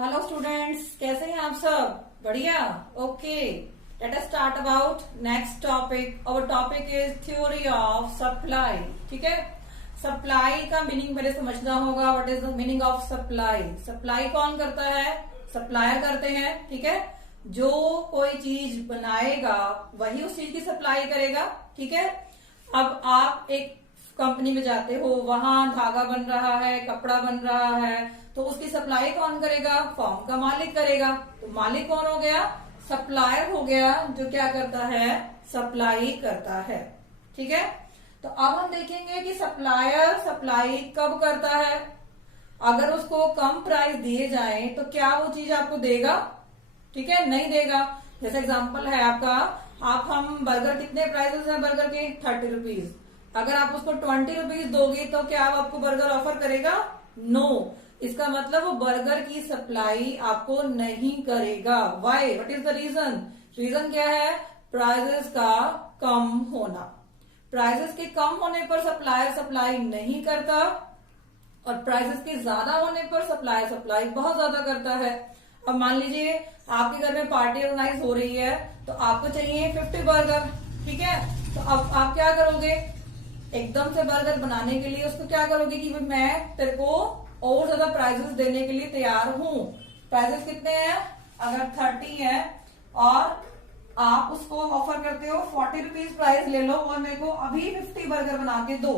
Hello students, कैसे हैं आप सब? बढ़िया। Okay, let us start about next topic. Our topic is theory of supply. ठीक है, सप्लाई का मीनिंग पहले समझना होगा। What is the meaning of supply? Supply कौन करता है? सप्लायर करते हैं। ठीक है, जो कोई चीज बनाएगा वही उस चीज की सप्लाई करेगा। ठीक है, अब आप एक कंपनी में जाते हो, वहां धागा बन रहा है, कपड़ा बन रहा है, तो उसकी सप्लाई कौन करेगा? फॉर्म का मालिक करेगा। तो मालिक कौन हो गया? सप्लायर हो गया, जो क्या करता है? सप्लाई करता है। ठीक है, तो अब हम देखेंगे कि सप्लायर सप्लाई कब करता है। अगर उसको कम प्राइस दिए जाए तो क्या वो चीज आपको देगा? ठीक है, नहीं देगा। जैसे एग्जांपल है आपका, हम बर्गर, कितने प्राइसेस है बर्गर के? 30 रुपीज। अगर आप उसको 20 रुपीज दोगे तो क्या वो आपको बर्गर ऑफर करेगा? नो। इसका मतलब वो बर्गर की सप्लाई आपको नहीं करेगा। Why? What is the reason? Reason क्या है? प्राइसेस का कम होना। प्राइसेस के कम होने पर सप्लायर सप्लाई नहीं करता, और प्राइसेस के ज्यादा होने पर सप्लायर सप्लाई बहुत ज्यादा करता है। अब मान लीजिए आपके घर में पार्टी ऑर्गेनाइज हो रही है, तो आपको चाहिए 50 बर्गर। ठीक है, तो अब आप क्या करोगे? एकदम से बर्गर बनाने के लिए उसको क्या करोगे कि मैं तेरे को और ज्यादा प्राइजेस देने के लिए तैयार हूं। प्राइजेस कितने हैं? अगर 30 है और आप उसको ऑफर करते हो 40 रुपीज प्राइस ले लो और मेरे को अभी 50 बर्गर बना के दो,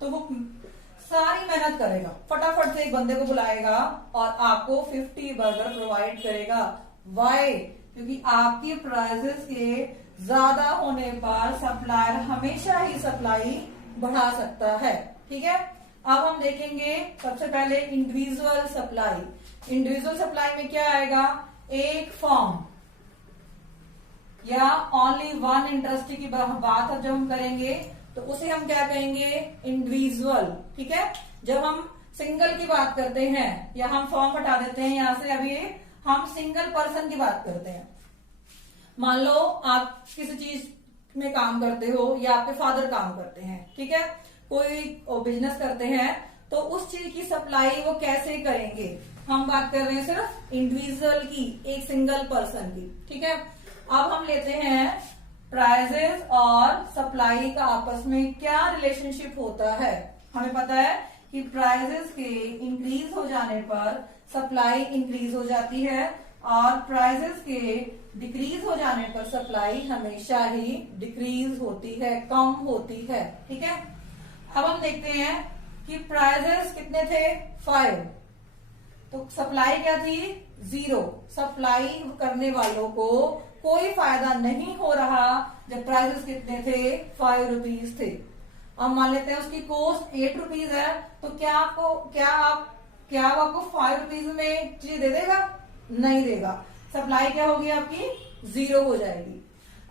तो वो सारी मेहनत करेगा, फटाफट से एक बंदे को बुलाएगा और आपको 50 बर्गर प्रोवाइड करेगा। वाई? क्योंकि आपकी प्राइसेस के ज्यादा होने पर सप्लायर हमेशा ही सप्लाई बढ़ा सकता है। ठीक है, अब हम देखेंगे सबसे पहले इंडिविजुअल सप्लाई। इंडिविजुअल सप्लाई में क्या आएगा? एक फॉर्म या ओनली वन इंडस्ट्री की बात जब हम करेंगे तो उसे हम क्या कहेंगे? इंडिविजुअल। ठीक है, जब हम सिंगल की बात करते हैं, या हम फॉर्म हटा देते हैं यहां से, अभी हम सिंगल पर्सन की बात करते हैं। मान लो आप किसी चीज में काम करते हो या आपके फादर काम करते हैं। ठीक है, कोई बिजनेस करते हैं, तो उस चीज की सप्लाई वो कैसे करेंगे? हम बात कर रहे हैं सिर्फ इंडिविजुअल की, एक सिंगल पर्सन की। ठीक है, अब हम लेते हैं प्राइसेस और सप्लाई का आपस में क्या रिलेशनशिप होता है। हमें पता है कि प्राइसेस के इंक्रीज हो जाने पर सप्लाई इंक्रीज हो जाती है, और प्राइसेस के डिक्रीज हो जाने पर सप्लाई हमेशा ही डिक्रीज होती है, कम होती है। ठीक है, अब हम देखते हैं कि प्राइसेस कितने थे? 5, तो सप्लाई क्या थी? 0। सप्लाई करने वालों को कोई फायदा नहीं हो रहा जब प्राइसेस कितने थे? 5 रुपीज थे। अब मान लेते हैं उसकी कॉस्ट 8 रुपीज है, तो क्या वो आपको 5 रुपीज में चीज दे देगा? नहीं देगा। सप्लाई क्या होगी आपकी? 0 हो जाएगी।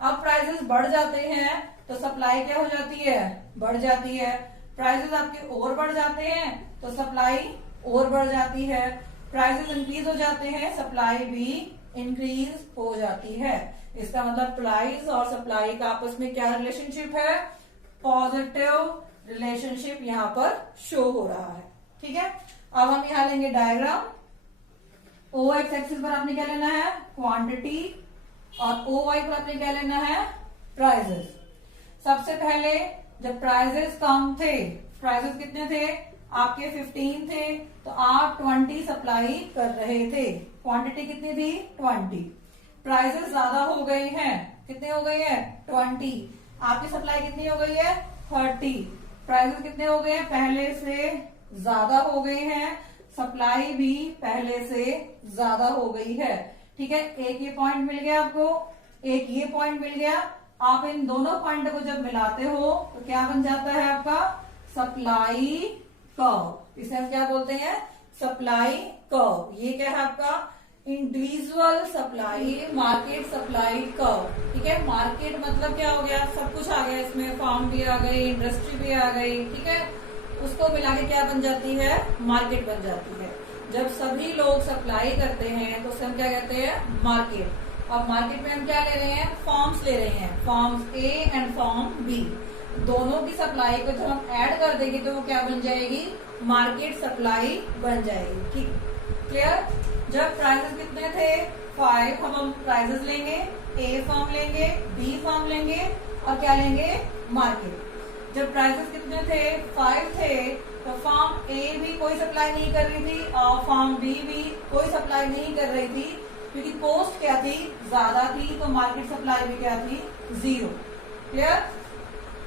अब प्राइसेस बढ़ जाते हैं तो सप्लाई क्या हो जाती है? बढ़ जाती है। प्राइसेस आपके और बढ़ जाते हैं तो सप्लाई और बढ़ जाती है। प्राइसेस इंक्रीज हो जाते हैं, सप्लाई भी इंक्रीज हो जाती है। इसका मतलब प्राइस और सप्लाई का आपस में क्या रिलेशनशिप है? पॉजिटिव रिलेशनशिप यहां पर शो हो रहा है। ठीक है, अब हम यहां लेंगे डायग्राम। ओ एक्स एक्सिस पर आपने क्या लेना है? क्वांटिटी, और ओ वाई पर आपने क्या लेना है? प्राइसेस। सबसे पहले जब प्राइसेस कम थे, प्राइसेस कितने थे? आपके 15 थे, तो आप 20 सप्लाई कर रहे थे। क्वांटिटी कितनी थी? 20। प्राइसेस ज्यादा हो गए हैं, कितने हो गए हैं? 20। आपकी सप्लाई कितनी हो गई है? 30। प्राइसेस कितने हो गए हैं? पहले से ज्यादा हो गए हैं, सप्लाई भी पहले से ज्यादा हो गई है। ठीक है, एक ये पॉइंट मिल गया आपको, एक ये पॉइंट मिल गया। आप इन दोनों पॉइंट को जब मिलाते हो तो क्या बन जाता है आपका? Supply curve. इसे हम क्या बोलते हैं? Supply curve. ये क्या है आपका? Individual supply, market supply curve. ठीक है, मार्केट मतलब क्या हो गया? सब कुछ आ गया इसमें, फार्म भी आ गई, इंडस्ट्री भी आ गई। ठीक है, उसको मिला के क्या बन जाती है? मार्केट बन जाती है। जब सभी लोग सप्लाई करते हैं तो उसे हम क्या कहते हैं? मार्केट। अब मार्केट में हम क्या ले रहे हैं? फॉर्म्स ले रहे हैं, forms A and form B. दोनों की सप्लाई को जब हम ऐड कर देंगे तो वो क्या बन जाएगी? मार्केट सप्लाई बन जाएगी। ठीक, क्लियर? जब प्राइजेस कितने थे 5, हम प्राइजेस लेंगे, ए फर्म लेंगे, बी फर्म लेंगे और क्या लेंगे मार्केट। जब प्राइजेस कितने थे 5 थे तो फर्म ए भी कोई सप्लाई नहीं कर रही थी और फर्म बी भी कोई सप्लाई नहीं कर रही थी, क्योंकि कॉस्ट क्या थी ज्यादा थी, तो मार्केट सप्लाई भी क्या थी 0। क्लियर।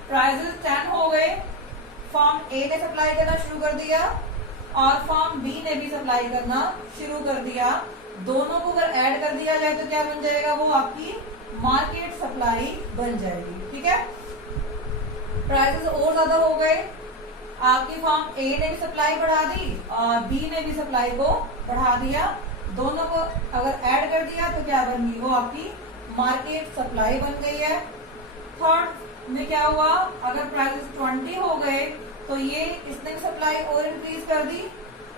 प्राइजेस 10 हो गए, फर्म ए ने सप्लाई करना शुरू कर दिया और फर्म बी ने भी सप्लाई करना शुरू कर दिया। दोनों को अगर ऐड कर दिया जाए तो क्या बन जाएगा, वो आपकी मार्केट सप्लाई बन जाएगी। ठीक है। प्राइसेस और ज्यादा हो गए, आपकी फर्म ए ने भी सप्लाई बढ़ा दी और बी ने भी सप्लाई को बढ़ा दिया। दोनों को अगर ऐड कर दिया तो क्या बन गई, वो आपकी मार्केट सप्लाई बन गई है। थर्ड में क्या हुआ, अगर प्राइसेस 20 हो गए तो ये इसने भी सप्लाई और इंक्रीज कर दी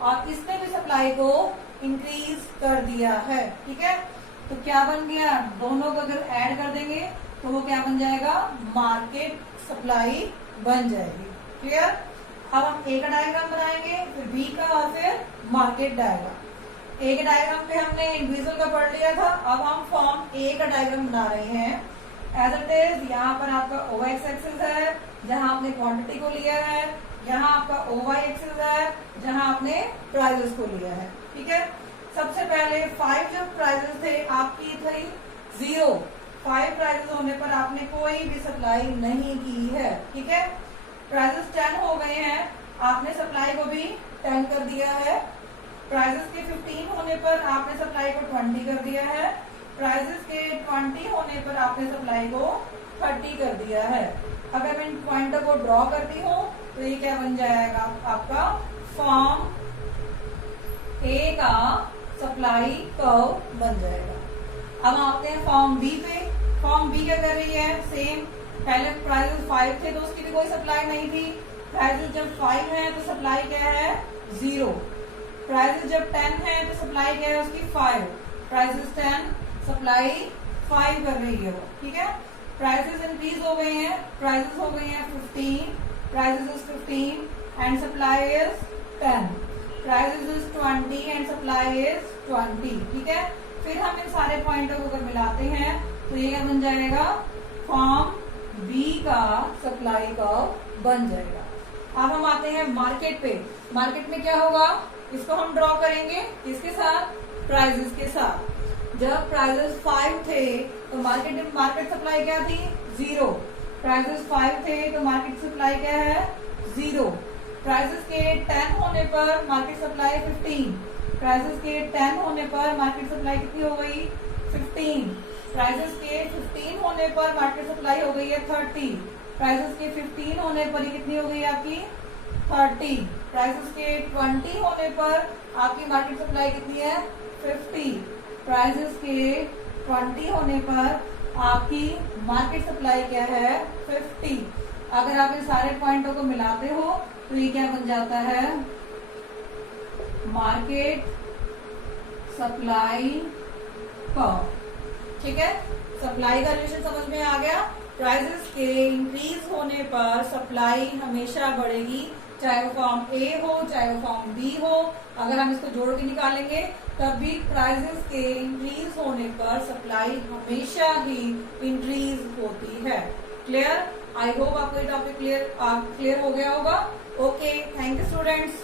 और इसने भी सप्लाई को इंक्रीज कर दिया है। ठीक है। तो क्या बन गया, दोनों को अगर ऐड कर देंगे तो वो क्या बन जाएगा, मार्केट सप्लाई बन जाएगी। क्लियर। अब हम ए का डायग्राम बनाएंगे, फिर बी का और फिर मार्केट डायग्राम। ए के डायग्राम पे हमने इंडिविजुअल का पढ़ लिया था, अब हम फॉर्म ए का डायग्राम बना रहे हैं। एज इट इज यहाँ पर आपका OX एक्सिस है जहां आपने क्वांटिटी को लिया है, यहाँ आपका OY एक्सिस है जहां आपने प्राइजेस को लिया है। ठीक है। सबसे पहले 5 जो प्राइजेस थे आपकी थी 0, 5 प्राइजेस होने पर आपने कोई भी सप्लाई नहीं की है। ठीक है। प्राइजेस 10 हो गए हैं, आपने सप्लाई को भी 10 कर दिया है। प्राइजेस के 15 होने पर आपने सप्लाई को 20 कर दिया है। प्राइजेस के 20 होने पर आपने सप्लाई को 30 कर दिया है। अगर मैं इन पॉइंटों को ड्रॉ करती हूँ तो ये क्या बन जाएगा, आपका फॉर्म ए का सप्लाई कर्व बन जाएगा। अब आते हैं फॉर्म बी पे। फॉर्म बी क्या कर रही है, सेम। पहले प्राइसेस 5 थे तो उसकी भी कोई सप्लाई नहीं थी। प्राइसेस जब 5 है तो सप्लाई क्या है 0। प्राइसेस जब 10 है तो सप्लाई क्या है उसकी 5। प्राइसेस 10 सप्लाई 5 कर रही है वो। ठीक है। प्राइसेस इंक्रीज हो गए हैं, प्राइसेस हो गए हैं 15, prices is 15 and supply is 10, prices is 20 and supply is 20। ठीक है। फिर हम इन सारे पॉइंटों को अगर मिलाते हैं तो ये क्या बन जाएगा, फॉर्म बी का सप्लाई कर्व बन जाएगा। अब हम आते हैं मार्केट पे। मार्केट में क्या होगा, इसको हम ड्रॉ करेंगे किसके साथ, प्राइजेस के साथ। जब प्राइजेस 5 थे तो मार्केट सप्लाई क्या थी 0। प्राइजेस 5 थे तो मार्केट सप्लाई क्या है 0। प्राइजेस के 10 होने पर मार्केट सप्लाई 15। प्राइजेस के 10 होने पर मार्केट सप्लाई कितनी हो गई 15। प्राइजेस के 15 होने पर मार्केट सप्लाई हो गई है 30। प्राइजेस के 15 होने पर ये कितनी हो गई आपकी 30। प्राइसेस के 20 होने पर आपकी मार्केट सप्लाई कितनी है 50। प्राइसेस के 20 होने पर आपकी मार्केट सप्लाई क्या है 50। अगर आप इन सारे पॉइंटों को मिलाते हो तो ये क्या बन जाता है, मार्केट सप्लाई कर्व। ठीक है। सप्लाई का रिलेशन समझ में आ गया। प्राइसेस के इंक्रीज होने पर सप्लाई हमेशा बढ़ेगी, चाहे वो फॉर्म ए हो चाहे वो फॉर्म बी हो। अगर हम इसको जोड़ के निकालेंगे तब भी प्राइसेस के इंक्रीज होने पर सप्लाई हमेशा ही इंक्रीज होती है। क्लियर। आई होप आपको ये टॉपिक क्लियर हो गया होगा। Okay, thank you students.